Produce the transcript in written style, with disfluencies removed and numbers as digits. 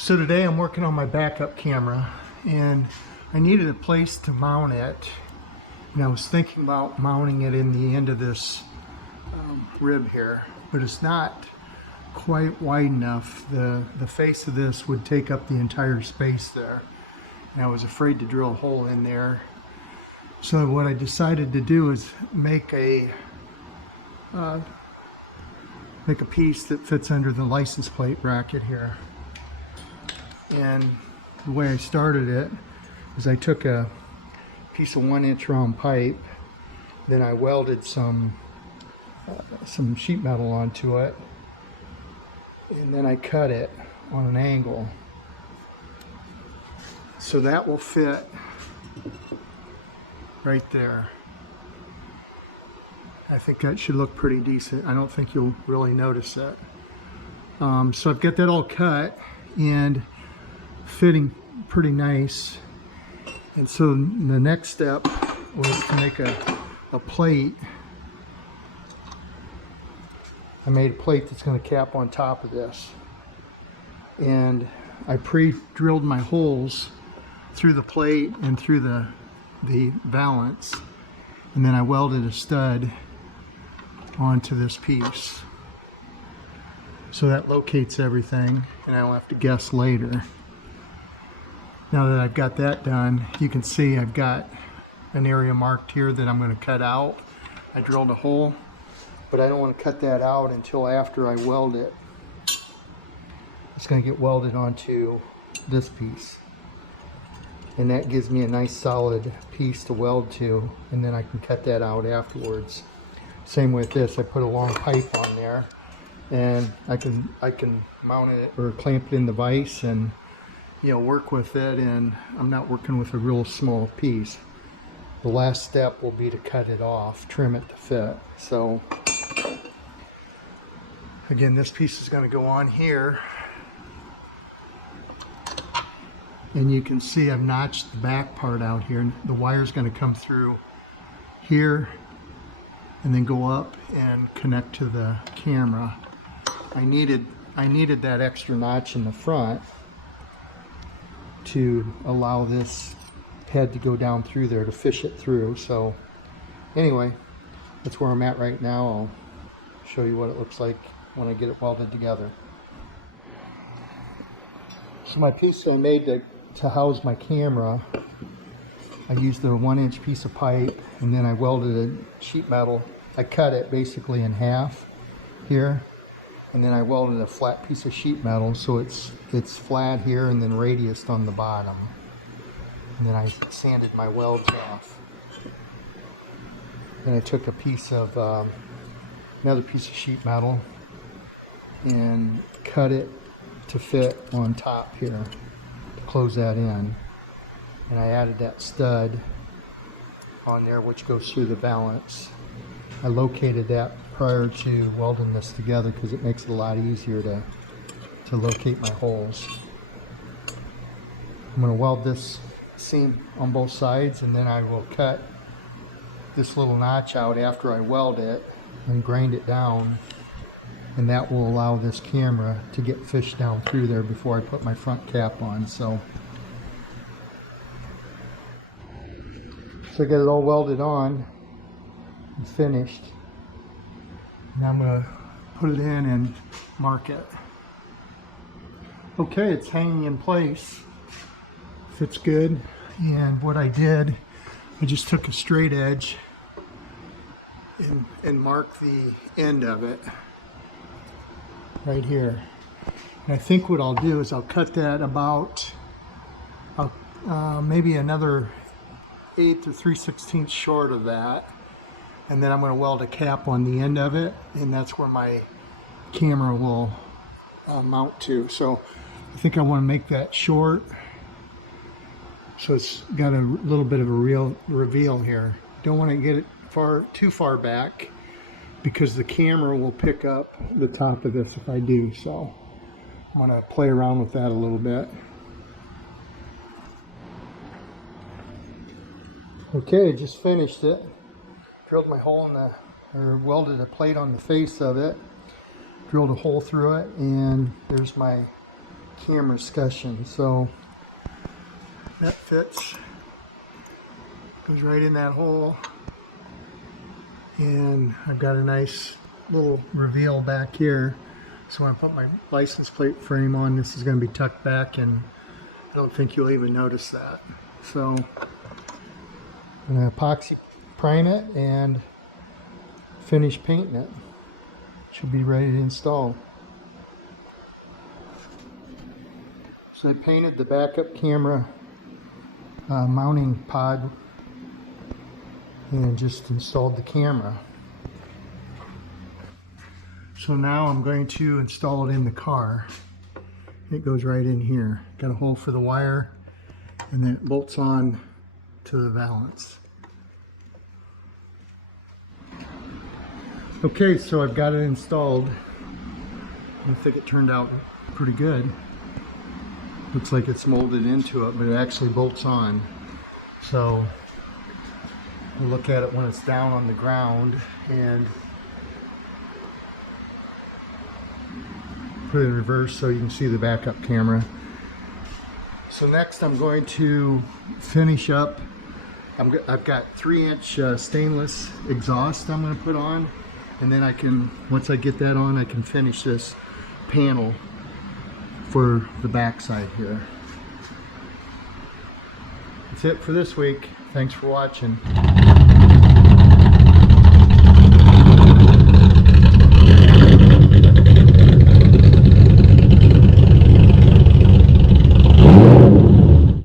So today I'm working on my backup camera and I needed a place to mount it, and I was thinking about mounting it in the end of this rib here, but it's not quite wide enough. The face of this would take up the entire space there, and I was afraid to drill a hole in there. So what I decided to do is make a piece that fits under the license plate bracket here. And the way I started it is I took a piece of 1-inch round pipe, then I welded some sheet metal onto it, and then I cut it on an angle. So that will fit right there. I think that should look pretty decent. I don't think you'll really notice it. So I've got that all cut and fitting pretty nice. And so the next step was to make a plate. I made a plate that's going to cap on top of this. And I pre-drilled my holes through the plate and through the valance. And then I welded a stud onto this piece. So that locates everything and I don't have to guess later. Now that I've got that done, you can see I've got an area marked here that I'm going to cut out. I drilled a hole, but I don't want to cut that out until after I weld it. It's going to get welded onto this piece. And that gives me a nice solid piece to weld to, and then I can cut that out afterwards. Same with this, I put a long pipe on there, and I can mount it or clamp it in the vise and work with it, and I'm not working with a real small piece. The last step will be to cut it off, trim it to fit. So again, this piece is going to go on here, and you can see I've notched the back part out here. The wire's going to come through here and then go up and connect to the camera. I needed that extra notch in the front to allow this head to go down through there to fish it through. So anyway, that's where I'm at right now. I'll show you what it looks like when I get it welded together. So my piece I made to house my camera, I used a 1-inch piece of pipe, and then I welded a sheet metal. I cut it basically in half here, and then I welded a flat piece of sheet metal so it's flat here and then radiused on the bottom. And then I sanded my welds off. Then I took a piece of another piece of sheet metal and cut it to fit on top here to close that in. And I added that stud on there which goes through the valance. I located that prior to welding this together because it makes it a lot easier to locate my holes. I'm going to weld this seam on both sides, and then I will cut this little notch out after I weld it and grind it down, and that will allow this camera to get fished down through there before I put my front cap on. So I got it all welded on and finished. Now I'm going to put it in and mark it. Okay, it's hanging in place. Fits good. And what I did, I just took a straight edge and marked the end of it right here. And I think what I'll do is I'll cut that about maybe another 1/8 to 3/16 short of that. And then I'm going to weld a cap on the end of it, and that's where my camera will mount to. So I think I want to make that short, so it's got a little bit of a real reveal here. Don't want to get it too far back because the camera will pick up the top of this if I do. So I'm going to play around with that a little bit. Okay, just finished it. Drilled my hole in or welded a plate on the face of it, drilled a hole through it, and there's my camera escutcheon. So that fits, goes right in that hole. And I've got a nice little reveal back here. So when I put my license plate frame on, this is going to be tucked back, and I don't think you'll even notice that. So I'm going to epoxy prime it and finish painting it. Should be ready to install. So I painted the backup camera mounting pod and just installed the camera. So now I'm going to install it in the car. It goes right in here. Got a hole for the wire, and then it bolts on to the valance. Okay, so I've got it installed. I think it turned out pretty good. Looks like it's molded into it, but it actually bolts on. So we'll look at it when it's down on the ground and put it in reverse so you can see the backup camera. So next I'm going to finish up. I've got 3-inch stainless exhaust I'm going to put on, and then I can, once I get that on, I can finish this panel for the back side here. That's it for this week. Thanks for watching.